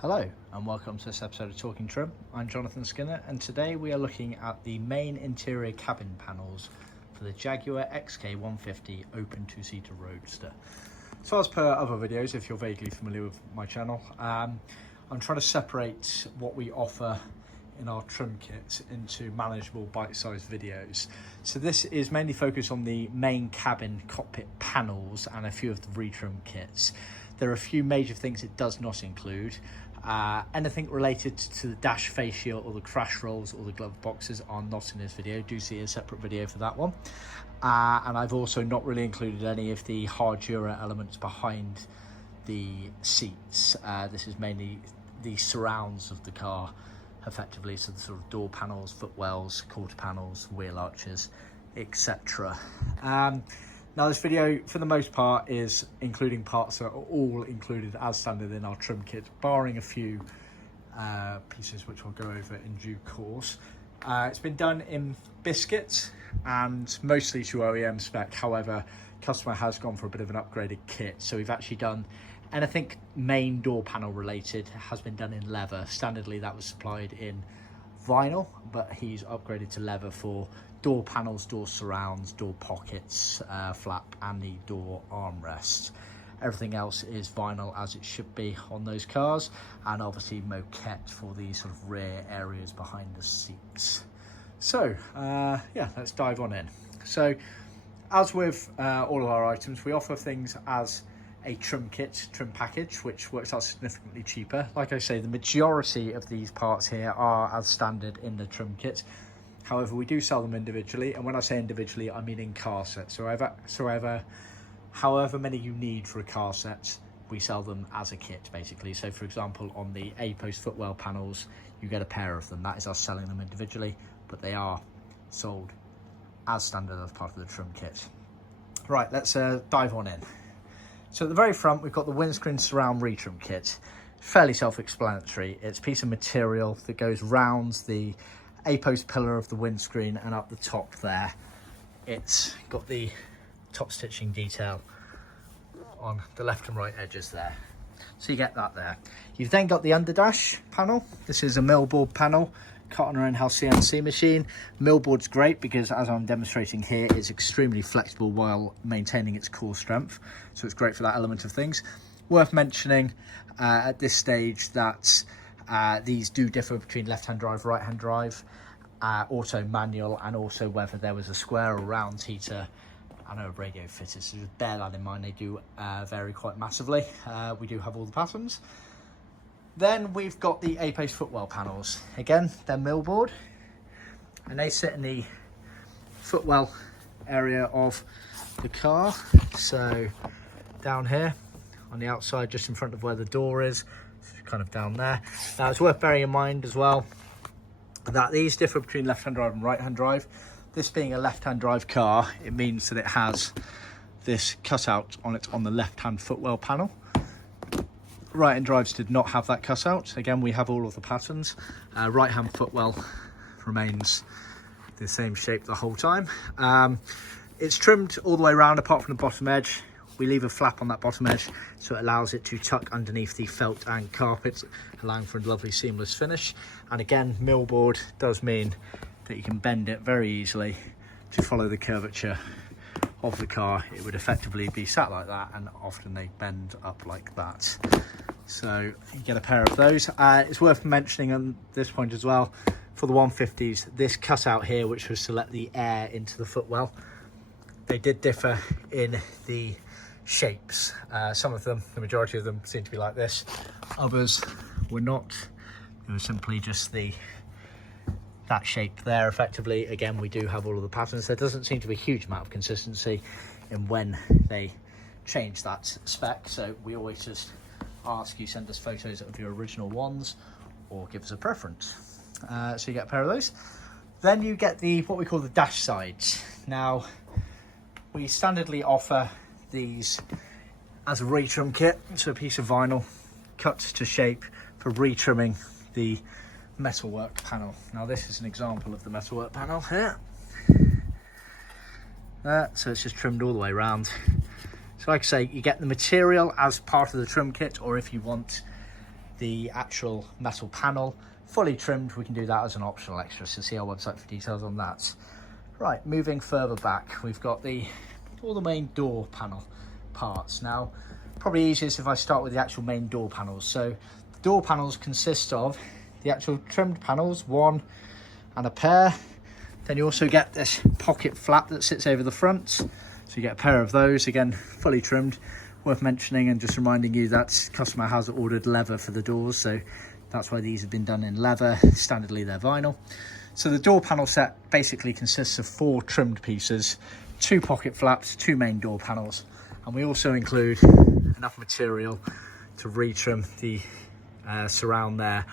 Hello and welcome to this episode of Talking Trim. I'm Jonathan Skinner and today we are looking at the main interior cabin panels for the Jaguar XK150 open two-seater Roadster. So as per other videos, if you're vaguely familiar with my channel, I'm trying to separate what we offer in our trim kit into manageable bite-sized videos. So this is mainly focused on the main cabin cockpit panels and a few of the retrim kits. There are a few major things it does not include. Anything related to the dash face shield or the crash rolls or the glove boxes are not in this video. Do see a separate video for that one. And I've also not really included any of the hardura elements behind the seats. This is mainly the surrounds of the car, effectively, so the sort of door panels, footwells, quarter panels, wheel arches, etc. Now this video, for the most part, is including parts that are all included as standard in our trim kit, barring a few pieces which I'll go over in due course. It's been done in biscuit and mostly to OEM spec. However, customer has gone for a bit of an upgraded kit, so we've actually done anything main door panel related has been done in leather. Standardly that was supplied in vinyl, but he's upgraded to leather for door panels, door surrounds, door pockets, flap and the door armrest. Everything else is vinyl as it should be on those cars, and obviously moquette for the sort of rear areas behind the seats. So yeah, let's dive on in. So as with all of our items, we offer things as a trim kit, trim package, which works out significantly cheaper. Like I say, the majority of these parts here are as standard in the trim kit. However, we do sell them individually, and when I say individually, I mean in car sets. So however many you need for a car set, we sell them as a kit, basically. So for example, on the A-post footwell panels, you get a pair of them. That is us selling them individually, but they are sold as standard as part of the trim kit. Right, let's dive on in. So at the very front, we've got the windscreen surround retrim kit. Fairly self-explanatory. It's a piece of material that goes round the A-post pillar of the windscreen and up the top there. It's got the top stitching detail on the left and right edges there. So you get that there. You've then got the Underdash panel. This is a millboard panel, cut on our in-house CNC machine. Millboard's great because, as I'm demonstrating here, it's extremely flexible while maintaining its core strength. So it's great for that element of things. Worth mentioning at this stage that these do differ between left-hand drive, right-hand drive, auto, manual, and also whether there was a square or round heater and a radio fitted. So just bear that in mind, they do vary quite massively. We do have all the patterns. Then we've got the A-post footwell panels. Again, they're millboard, and they sit in the footwell area of the car. So down here on the outside, just in front of where the door is, kind of down there. Now it's worth bearing in mind as well that these differ between left-hand drive and right-hand drive. This being a left-hand drive car, it means that it has this cutout on it on the left-hand footwell panel. Right-hand drives did not have that cutout. Again, we have all of the patterns. Right-hand footwell remains the same shape the whole time. It's trimmed all the way around apart from the bottom edge. We leave a flap on that bottom edge so it allows it to tuck underneath the felt and carpet, allowing for a lovely seamless finish. And again, millboard does mean that you can bend it very easily to follow the curvature of the car. It would effectively be sat like that, and often they bend up like that. So you get a pair of those. It's worth mentioning on this point as well, for the 150s, this cutout here, which was to let the air into the footwell, they did differ in the shapes. Some of them, the majority of them, seem to be like this. Others were not. It was simply just that shape there, effectively. Again, we do have all of the patterns. There doesn't seem to be a huge amount of consistency in when they change that spec, so we always just ask you send us photos of your original ones or give us a preference. So you get a pair of those. Then you get the what we call the dash sides. Now we standardly offer these as a retrim kit, so a piece of vinyl cut to shape for retrimming the metalwork panel. Now this is an example of the metalwork panel here. So it's just trimmed all the way around. So like I say, you get the material as part of the trim kit, or if you want the actual metal panel fully trimmed, we can do that as an optional extra, so see our website for details on that. Right, moving further back, we've got all the main door panel parts. Now, probably easiest if I start with the actual main door panels. So the door panels consist of the actual trimmed panels, one and a pair. Then you also get this pocket flap that sits over the front. So you get a pair of those, again, fully trimmed. Worth mentioning and just reminding you that customer has ordered leather for the doors, so that's why these have been done in leather. Standardly they're vinyl. So the door panel set basically consists of 4 trimmed pieces, 2 pocket flaps, 2 main door panels, and we also include enough material to retrim the surround there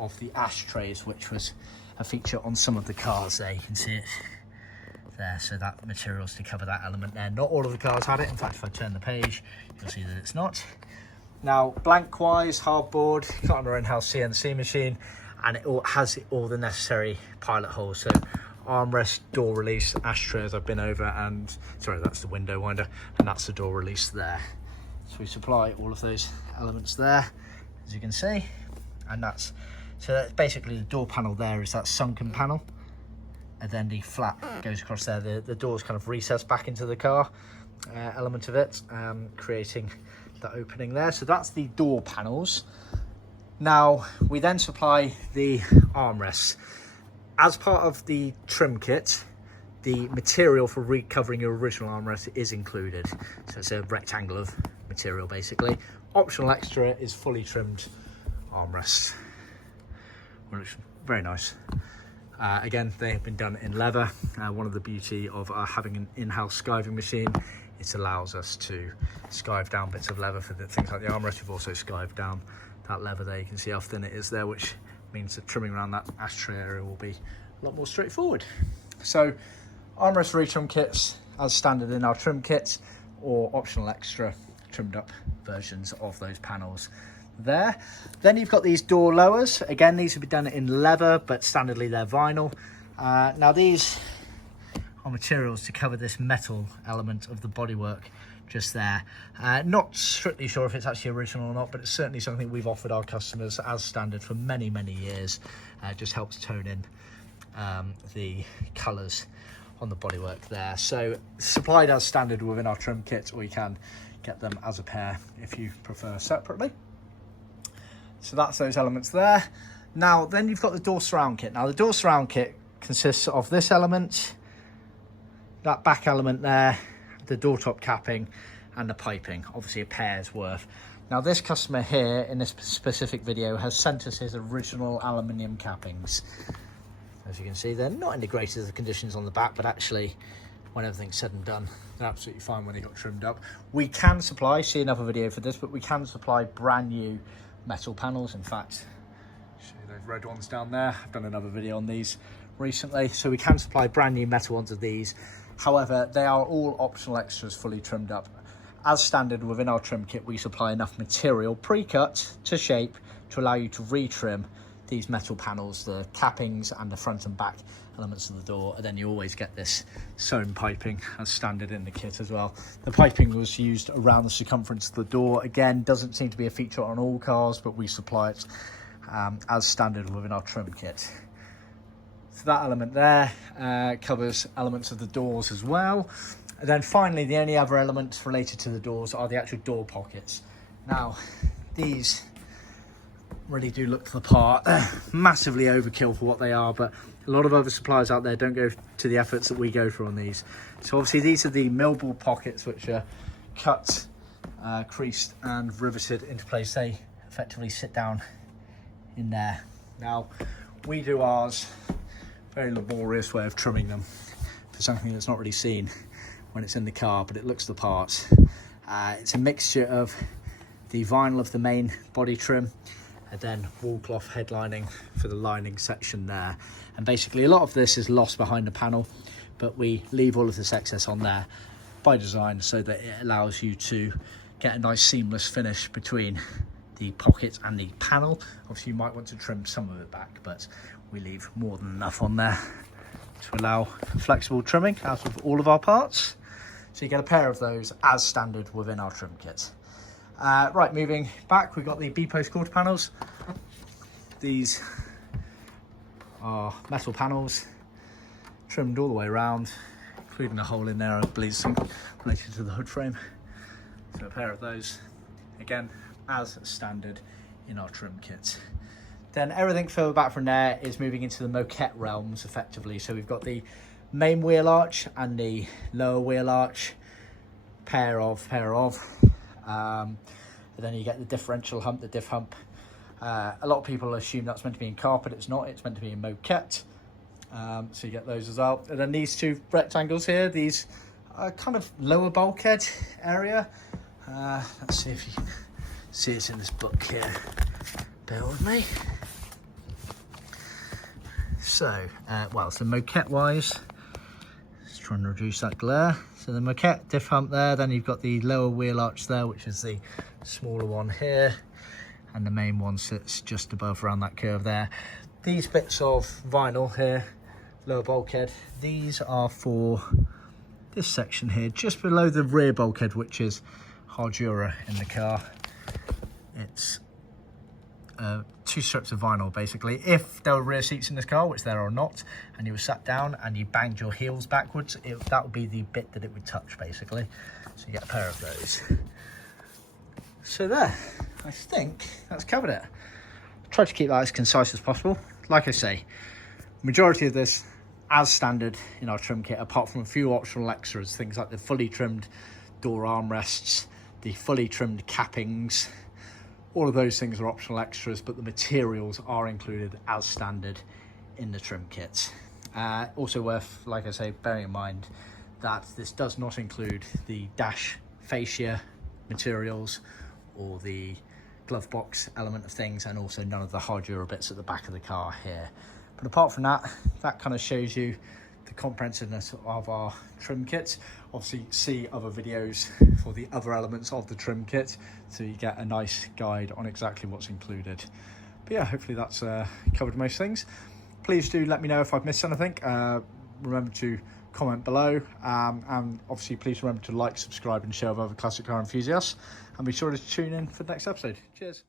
of the ashtrays, which was a feature on some of the cars there. You can see it there, so that material's to cover that element there. Not all of the cars had it. In fact, if I turn the page, you'll see that it's not. Now, blank wise, hardboard, got on our in-house CNC machine, and it all has all the necessary pilot holes. So armrest, door release, ashtray as I've been over, and sorry, that's the window winder, and that's the door release there. So we supply all of those elements there, as you can see, and that's basically the door panel there is that sunken panel, and then the flap goes across there. The door's kind of recessed back into the car element of it, creating the opening there. So that's the door panels. Now we then supply the armrests. As part of the trim kit, the material for recovering your original armrest is included. So it's a rectangle of material basically. Optional extra is fully trimmed armrests, which is very nice. Again, they have been done in leather. One of the beauty of having an in-house skiving machine, it allows us to skive down bits of leather for things like the armrest. We've also skived down that leather there. You can see how thin it is there, which means that trimming around that ashtray area will be a lot more straightforward. So armrest retrim kits as standard in our trim kits, or optional extra trimmed up versions of those panels there. Then you've got these door lowers. Again, these have been done in leather, but standardly they're vinyl. Now these are materials to cover this metal element of the bodywork just there. Not strictly sure if it's actually original or not, but it's certainly something we've offered our customers as standard for many years. Just helps tone in the colours on the bodywork there. So supplied as standard within our trim kits, or you can get them as a pair if you prefer separately. So that's those elements there. Now then you've got the door surround kit. Now the door surround kit consists of this element, that back element there, the door top capping, and the piping, obviously a pair's worth. Now this customer here in this specific video has sent us his original aluminium cappings. As you can see, they're not in the greatest of conditions on the back, but actually when everything's said and done, they're absolutely fine when they got trimmed up. We can supply, see another video for this, but we can supply brand new metal panels. In fact, show you those red ones down there. I've done another video on these recently, so we can supply brand new metal ones of these. However, they are all optional extras, fully trimmed up. As standard within our trim kit, we supply enough material pre-cut to shape to allow you to retrim these metal panels, the cappings and the front and back elements of the door, and then you always get this sewn piping as standard in the kit as well. The piping was used around the circumference of the door. Again, doesn't seem to be a feature on all cars, but we supply it as standard within our trim kit. So that element there covers elements of the doors as well. And then finally, the only other elements related to the doors are the actual door pockets. Now, these really do look the part. Massively overkill for what they are, but a lot of other suppliers out there don't go to the efforts that we go through on these. So obviously these are the millboard pockets, which are cut, creased and riveted into place. They effectively sit down in there. Now we do ours very laborious way of trimming them for something that's not really seen when it's in the car, but it looks the part. It's a mixture of the vinyl of the main body trim, and then wall cloth headlining for the lining section there. And basically a lot of this is lost behind the panel, but we leave all of this excess on there by design so that it allows you to get a nice seamless finish between the pocket and the panel. Obviously you might want to trim some of it back, but we leave more than enough on there to allow flexible trimming out of all of our parts. So you get a pair of those as standard within our trim kit. Right, moving back, we've got the B-post quarter panels. These are metal panels, trimmed all the way around, including a hole in there, I believe, something related to the hood frame. So a pair of those, again, as standard in our trim kits. Then everything further back from there is moving into the moquette realms, effectively. So we've got the main wheel arch and the lower wheel arch, pair of. But then you get the differential hump, the diff hump. A lot of people assume that's meant to be in carpet. It's not, it's meant to be in moquette. So you get those as well. And then these two rectangles here, these are kind of lower bulkhead area. Let's see if you can see it in this book here. Bear with me. So, so moquette wise, just trying to reduce that glare. So the moquette diff hump there, then you've got the lower wheel arch there, which is the smaller one here, and the main one sits just above around that curve there. These bits of vinyl here, lower bulkhead, these are for this section here, just below the rear bulkhead, which is Hardura in the car. It's two strips of vinyl, basically. If there were rear seats in this car, which there are not, and you were sat down and you banged your heels backwards, that would be the bit that it would touch, basically. So you get a pair of those. So there, I think that's covered it. Try to keep that as concise as possible. Like I say, majority of this as standard in our trim kit, apart from a few optional extras, things like the fully trimmed door armrests, the fully trimmed cappings. All of those things are optional extras, but the materials are included as standard in the trim kit. Also worth, like I say, bearing in mind that this does not include the dash fascia materials or the glove box element of things, and also none of the Hardura bits at the back of the car here. But apart from that, that kind of shows you the comprehensiveness of our trim kit. Obviously see other videos for the other elements of the trim kit, so you get a nice guide on exactly what's included. But yeah, hopefully that's covered most things. Please do let me know if I've missed anything. Remember to comment below, and obviously please remember to like, subscribe and share with other classic car enthusiasts, and be sure to tune in for the next episode. Cheers.